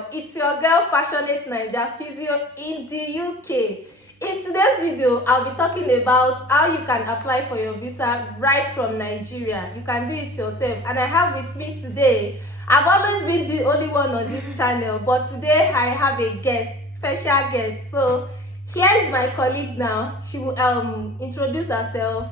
channel. It's your girl Passionate Naija Physio in the UK. In today's video, I'll be talking about how you can apply for your visa right from Nigeria. You can do it yourself, and I have with me today, I've always been the only one on this channel, but today I have a guest, special guest. So here is my colleague now. She will introduce herself.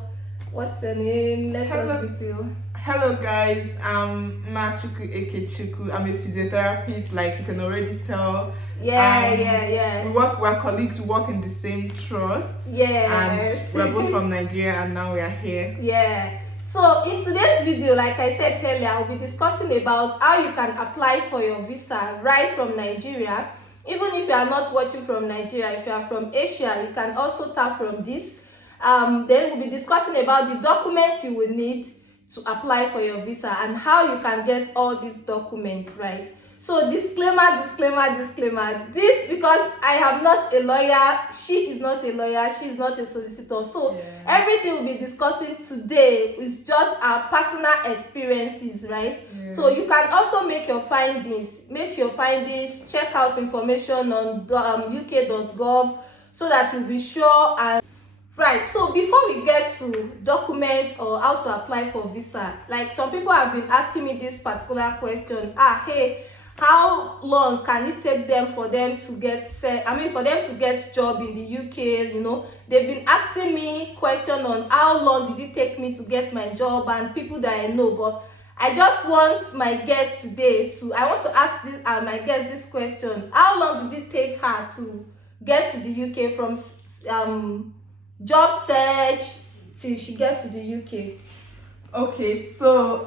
What's her name? Let us meet you. Hello guys, I'm Ecctis. I'm a physiotherapist, like you can already tell. Yeah. We're colleagues, we work in the same trust. Yes. And we're both from Nigeria and now we are here. Yeah. So in today's video, like I said earlier, I'll be discussing about how you can apply for your visa right from Nigeria. Even if you are not watching from Nigeria, if you are from Asia, you can also tap from this. Then we'll be discussing about the documents you will need to apply for your visa and how you can get all these documents, right? So disclaimer, this because I am not a lawyer, she is not a lawyer, she is not a solicitor. So everything we'll be discussing today is just our personal experiences, right? So you can also make your findings, check out information on uk.gov so that you'll be sure. And right, so before we get to documents or how to apply for visa, like some people have been asking me this particular question. Hey, how long can it take them for them to get job in the UK? You know, they've been asking me question on how long did it take me to get my job and people that I know. But I just want my guest today I want to ask my guest this question. How long did it take her to get to the UK from job search till she gets to the UK? Okay, so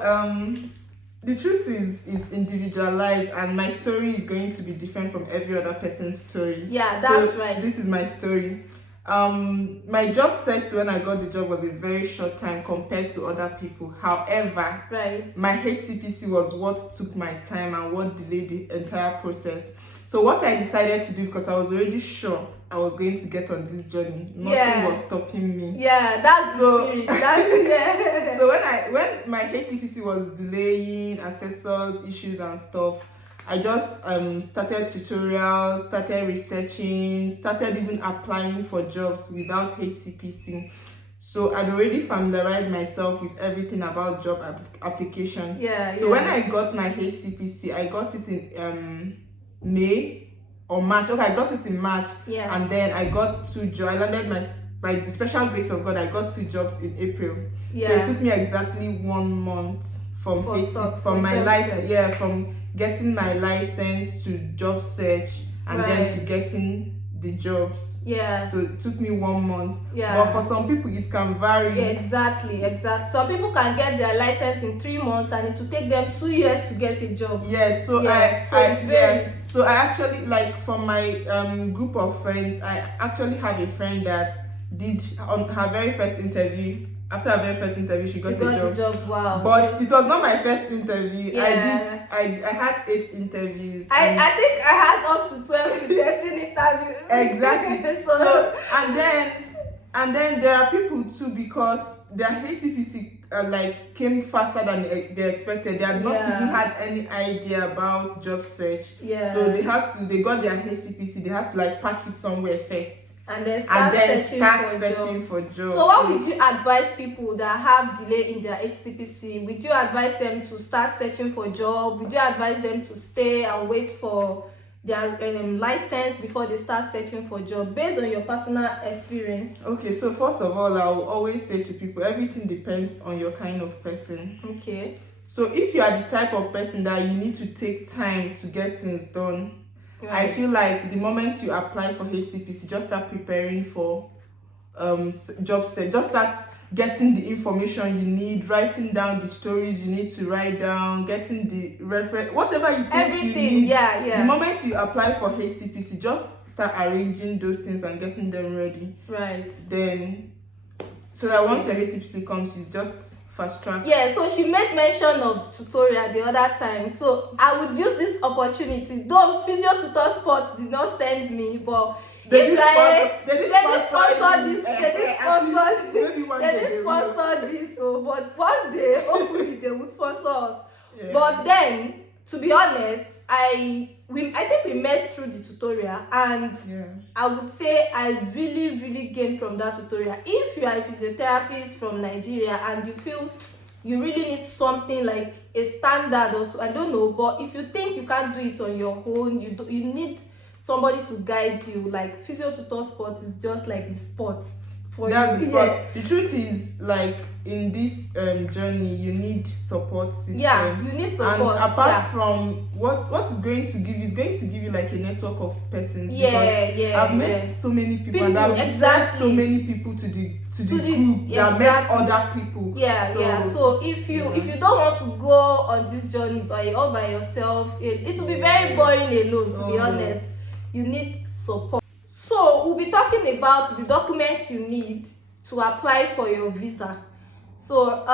the truth is individualized, and my story is going to be different from every other person's story. Yeah, that's right. This is my story. My job search when I got the job was a very short time compared to other people. However, my HCPC was what took my time and what delayed the entire process. So what I decided to do, because I was already sure I was going to get on this journey, nothing was stopping me. Yeah, that's the spirit. So when my HCPC was delaying, assessors, issues and stuff, I just started tutorials, started researching, started even applying for jobs without HCPC. So I'd already familiarized myself with everything about job application. So when I got my HCPC, I got it in May or March. Okay, I got it in March. And then I got 2 jobs. I landed by the special grace of God, I got 2 jobs in April. So it took me exactly 1 month from my license, from getting my license to job search and then to getting the jobs. So it took me 1 month. But for some people it can vary. Exactly. Some people can get their license in 3 months and it will take them 2 years to get a job. So I actually, like, from my group of friends, I actually have a friend that did on her very first interview. After her very first interview, she got a job. Wow. But it was not my first interview. I had 8 interviews. I think I had up to 12 to 13 interviews. Exactly. So and then there are people too, because their HCPC came faster than they expected. They had not even had any idea about job search. So they got their HCPC. They had to pack it somewhere first. And then start searching for jobs. So what would you advise people that have delay in their HCPC? Would you advise them to start searching for job? Would you advise them to stay and wait for their license before they start searching for job, based on your personal experience? Okay, so first of all, I will always say to people, everything depends on your kind of person. Okay. So if you are the type of person that you need to take time to get things done, I feel like the moment you apply for HCPC, just start preparing for job search. Just start getting the information you need, writing down the stories you need to write down, getting the reference, whatever you think you need. The moment you apply for HCPC, just start arranging those things and getting them ready. Then, so that once your HCPC comes, you just fast track. So she made mention of tutorial the other time, so I would use this opportunity. Though Physio Tutor Sports did not send me, but they did sponsor this. So, but one day, hopefully, they would sponsor us. But then, to be honest, I think we met through the tutorial, and Yeah. I would say I really gained from that tutorial. If you are a physiotherapist from Nigeria and you feel you really need something like a standard, or I don't know, but if you think you can't do it on your own, you need somebody to guide you. Like physio tutor sports is just like the sports for That's you. the spot. The truth is, like, in this journey, you need support system. Yeah, you need support. And apart from what is going to give you, is going to give you like a network of persons. I've met so many people and I've referred so many people to the group that met other people. So if you don't want to go on this journey all by yourself, it will be very boring alone, to be honest. You need support. So we'll be talking about the documents you need to apply for your visa. So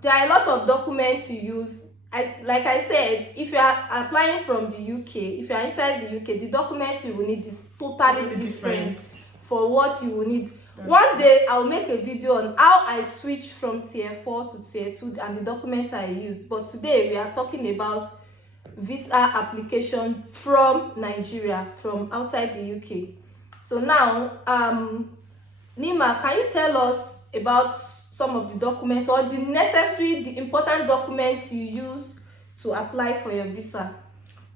there are a lot of documents you use. Like I said, if you are applying from the UK, if you are inside the UK, the documents you will need is totally different for what you will need. One day I'll make a video on how I switched from tier 4 to tier 2 and the documents I used. But today we are talking about visa application from Nigeria, from outside the UK. So now, Nima, can you tell us about some of the documents or the important documents you use to apply for your visa?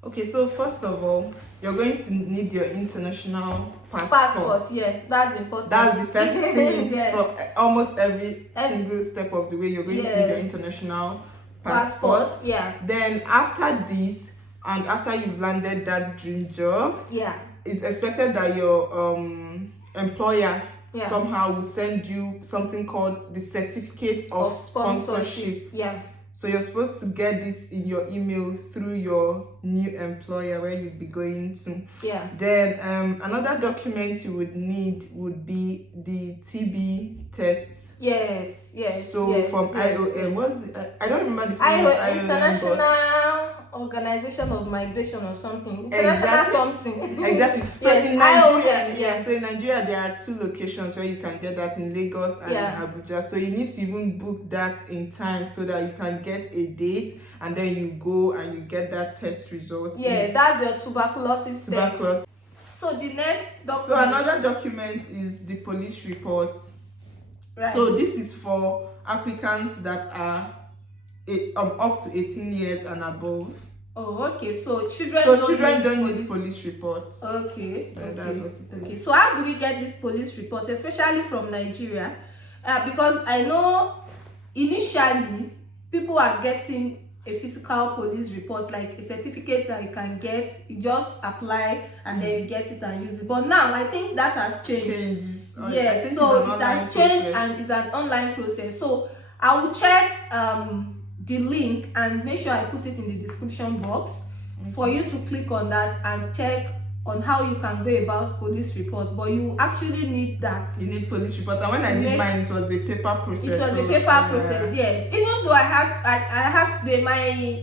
Okay, so first of all, you're going to need your international passport. Yeah, that's important. That's the first thing. For almost every single step of the way, you're going to need your international passport. Then after this, and after you've landed that dream job, it's expected that your employer somehow will send you something called the certificate of sponsorship. So you're supposed to get this in your email through your new employer where you'll be going to. Then another document you would need would be the TB tests. So from IOM, what's it? I don't remember the full name. International Organization of Migration or something. International something. Exactly. So in Nigeria, so in Nigeria there are 2 locations where you can get that, in Lagos and in Abuja. So you need to even book that in time so that you can get a date and then you go and you get that test result. That's your tuberculosis test. So the next document. So another document is the police report. So this is for applicants that are up to 18 years and above. So children don't need police reports. That's what it is. So how do we get this police report, especially from Nigeria? Because I know initially people are getting a physical police report, like a certificate that you can get. You just apply and then you get it and use it. But now I think that has changed. So it has changed and it's an online process. So I will check the link and make sure I put it in the description box for you to click on that and check on how you can go about police report. But you actually need that. You need police report. And when I did mine, it was a paper process. It was a paper process, yes. Even though I had to do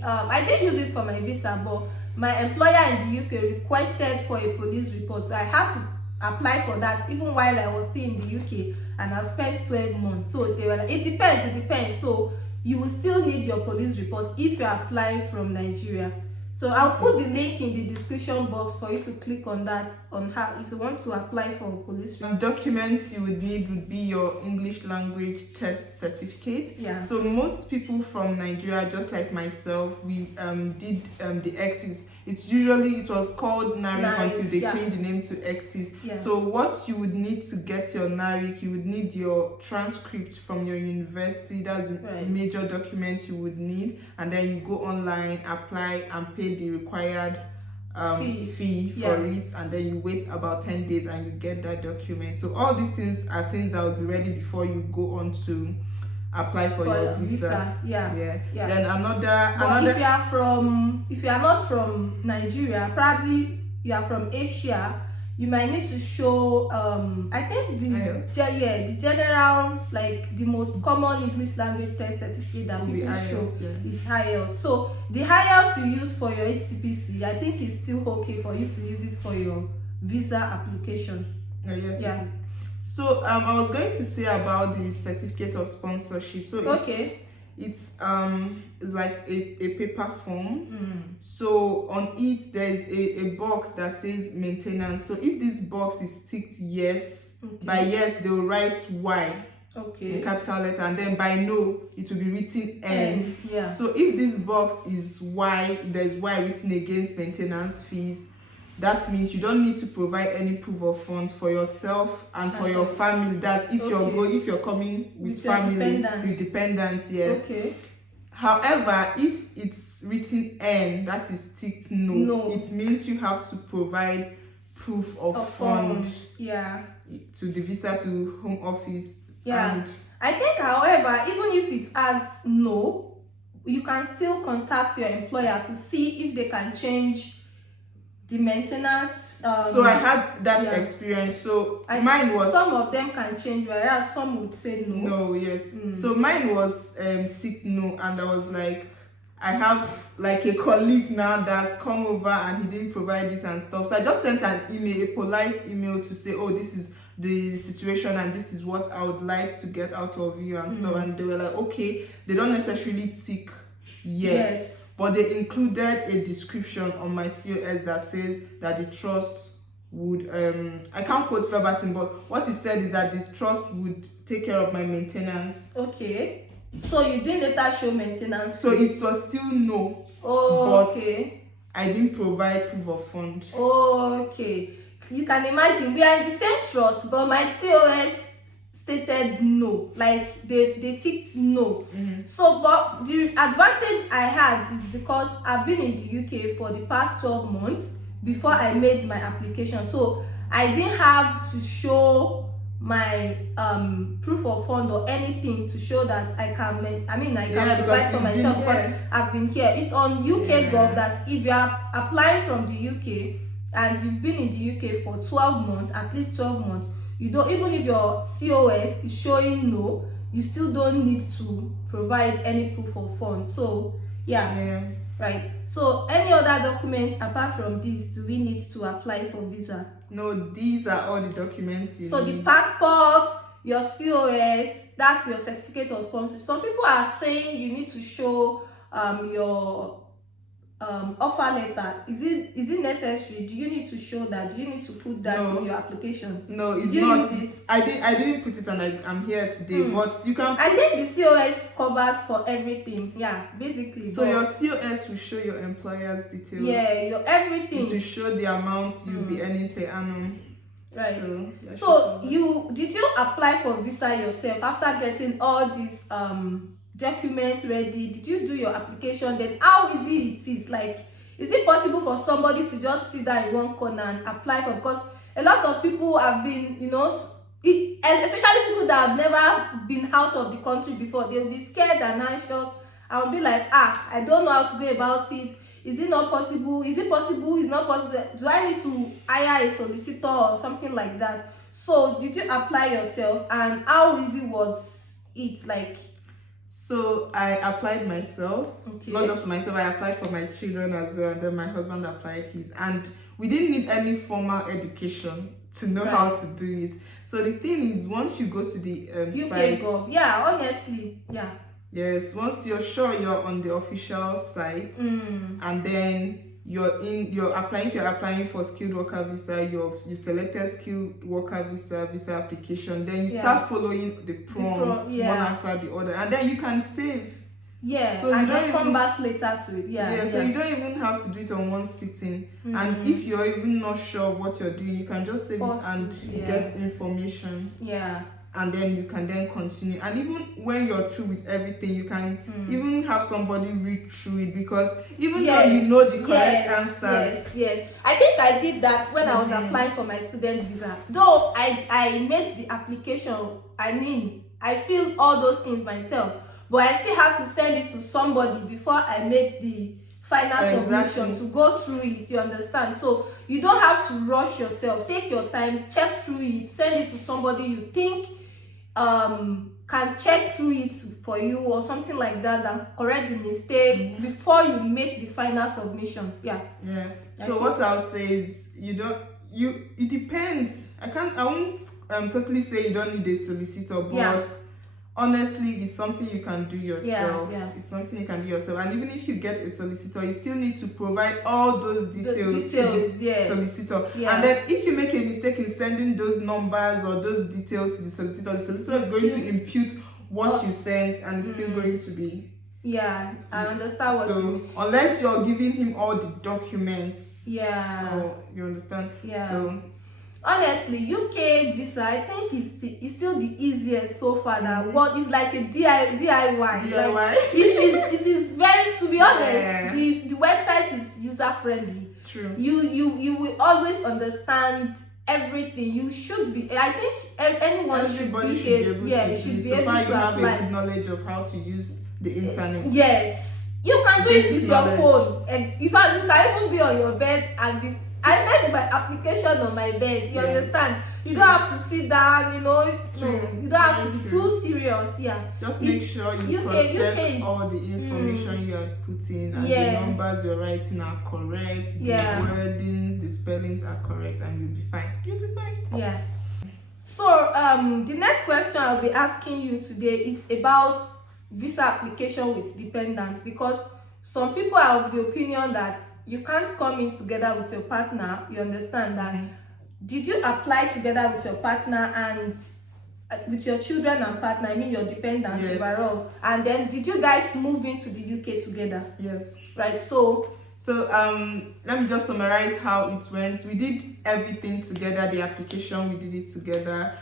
I did use it for my visa, but my employer in the UK requested for a police report. So I had to apply for that even while I was still in the UK, and I spent 12 months. So they were like, it depends. So you will still need your police report if you're applying from Nigeria. So I'll put the link in the description box for you to click on that, on how, if you want to apply for a police report. Documents you would need would be your English language test certificate. So most people from Nigeria, just like myself, we did the Ecctis. It was called NARIC until they changed the name to Ecctis. So what you would need to get your NARIC, you would need your transcript from your university. That's the major document you would need, and then you go online, apply and pay the required fee for it, and then you wait about 10 days and you get that document. So all these things are things that will be ready before you go on to apply for your visa. Then another if you are not from Nigeria, probably you are from Asia, you might need to show I think the general, like the most common English language test certificate that people show is IELTS. So the IELTS you use for your HCPC, I think it's still okay for you to use it for your visa application. It is. So I was going to say about the certificate of sponsorship. So It's like a paper form. So on it there is a box that says maintenance. So if this box is ticked yes, by yes they will write Y in capital letter, and then by no it will be written N. So if this box is Y, there is Y written against maintenance fees, that means you don't need to provide any proof of funds for yourself and for your family. That's if you're coming with family, with dependents, yes. However, if it's written N, that is ticked no, it means you have to provide proof of funds to the visa to home office. And I think, however, even if it has no, you can still contact your employer to see if they can change the maintenance. So I had that experience. So mine was, some of them can change, whereas some would say no. So mine was tick no, and I was like, I have like a colleague now that's come over and he didn't provide this and stuff. So I just sent an email, a polite email, to say, oh, this is the situation and this is what I would like to get out of you and stuff. And they were like, okay. They don't necessarily tick yes, but they included a description on my COS that says that the trust would I can't quote verbatim, but what it said is that the trust would take care of my maintenance. So you didn't later show maintenance, so it was still no. But I didn't provide proof of fund. You can imagine, we are in the same trust, but my COS stated no, like they ticked no. So but the advantage I had is because I've been in the UK for the past 12 months before I made my application, so I didn't have to show my proof of fund or anything to show that I can provide for myself because I've been here. It's on UK Gov that if you are applying from the UK and you've been in the UK for 12 months, at least 12 months, you don't, even if your COS is showing no, you still don't need to provide any proof of funds. So right. So any other documents apart from this do we need to apply for visa? No, these are all the documents you need. The passport, your COS, that's your certificate of sponsorship. Some people are saying you need to show your offer letter. Is it necessary? Do you need to show that? Do you need to put that in your application? No, it's not. I didn't put it, and I'm here today. But you can. I think the COS covers for everything. Yeah, basically. So your COS will show your employer's details. Yeah, your everything. It will show the amount you'll be earning per annum. Right. So did you apply for visa yourself after getting all these documents ready? Did you do your application? Then how easy it is? Like, is it possible for somebody to just sit down in one corner and apply for? Because a lot of people have been, and especially people that have never been out of the country before, they'll be scared and anxious and will be like, I don't know how to go about it. Is it not possible? Is it possible? Is not possible? Do I need to hire a solicitor or something like that? So did you apply yourself, and how easy was it? Like, so I applied myself, not just for myself, I applied for my children as well, and then my husband applied his, and we didn't need any formal education to know how to do it. So the thing is, once you go to the site, honestly, yes, once you're sure you're on the official site, and then you're applying for skilled worker visa, you selected skilled worker visa application, then you start following the prompts one after the other, and then you can save. So and you don't come back later to it. So you don't even have to do it on one sitting. And if you're even not sure of what you're doing, you can just save it and get information. And then you can then continue. And even when you're through with everything, you can even have somebody read through it, because even though you know the correct answers. I think I did that when I was applying for my student visa. Though I made the application, I filled all those things myself, but I still had to send it to somebody before I made the final submission to go through it, you understand? So you don't have to rush yourself. Take your time, check through it, send it to somebody you think can check through it for you or something like that, and correct the mistakes before you make the final submission. So what I'll say is, it depends. I won't totally say you don't need a solicitor, but honestly, it's something you can do yourself. Yeah. It's something you can do yourself. And even if you get a solicitor, you still need to provide all those details to the yes. solicitor. Yeah. And then if you make a mistake in sending those numbers or those details to the solicitor is going to impute what you sent, and it's still going to be. Yeah, I understand what you mean. So unless you're giving him all the documents. Yeah. You understand? Yeah. So honestly, UK visa, I think is still the easiest so far. That what is like a DIY. DIY. Like, it is very, to be honest, the website is user friendly. True. You will always understand everything. You should be. I think anyone should be able to have apply. a good knowledge of how to use the internet. Yes, you can do it with your phone, and in fact, you can even be on your bed and be. I made my application on my bed. You understand? You don't have to sit down. You don't have to be too serious. Yeah. Just make sure you cross-check all the information you are putting, and the numbers you're writing are correct. The wordings, the spellings are correct, and you'll be fine. You'll be fine. Yeah. So the next question I'll be asking you today is about visa application with dependents, because some people are of the opinion that you can't come in together with your partner. You understand that? Did you apply together with your partner and with your children and partner? I mean your dependents overall. And then did you guys move into the UK together? Yes. Right. So let me just summarize how it went. We did everything together. The application, we did it together.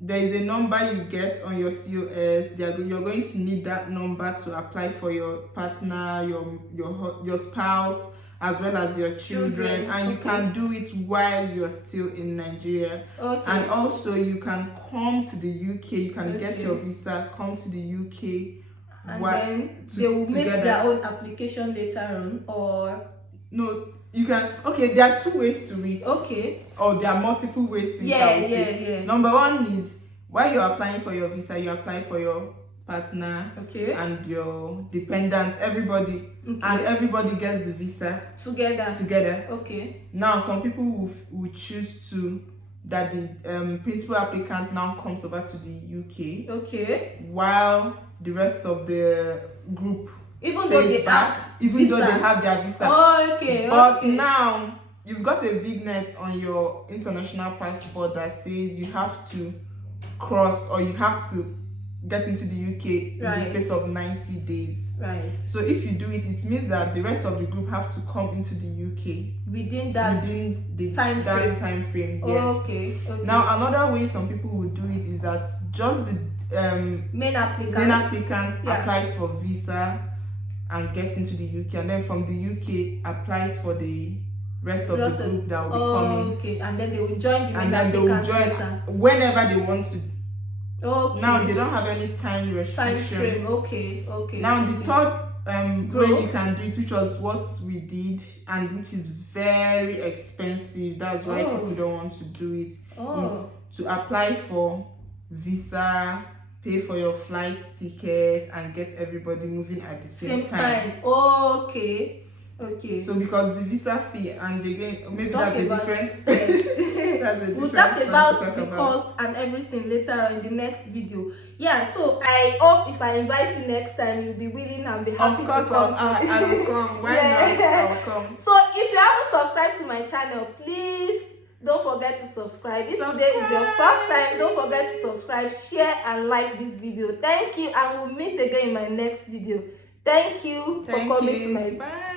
There is a number you get on your COS. You're going to need that number to apply for your partner, your spouse, as well as your children. And you can do it while you're still in Nigeria. And also you can come to the UK. You can get your visa, come to the UK. And then they will make their own application later on, or no, you can. Okay, there are two ways to it. Okay. Or there are multiple ways to it. Number one is while you're applying for your visa, you apply for your partner and your dependents, everybody, and everybody gets the visa together. Okay. Now, some people will choose that the principal applicant now comes over to the UK. Okay. While the rest of the group even though they have their visa. But now you've got a vignet on your international passport that says you have to cross, or you have to get into the UK in the space of 90 days. Right. So if you do it, it means that the rest of the group have to come into the UK within that time frame. Yes. Okay. Now another way some people will do it is that just the main applicant applies for visa and gets into the UK, and then from the UK applies for the rest of the group that will be coming. Okay. And then they will join the whenever they want to. Okay. Now they don't have any time restriction. Okay. Now the third way you can do it, which was what we did, and which is very expensive, that's why people don't want to do it, is to apply for visa, pay for your flight ticket, and get everybody moving at the same time. Okay. So because the visa fee, and again, maybe that's a difference. We'll talk about the cost and everything later on in the next video. Yeah, so I hope if I invite you next time, you'll be willing and be happy to come. I will come. Why not? I will come. So if you haven't subscribed to my channel, please don't forget to subscribe. If today is your first time, don't forget to subscribe, share, and like this video. Thank you, and we'll meet again in my next video. Thank you for coming to my... Bye.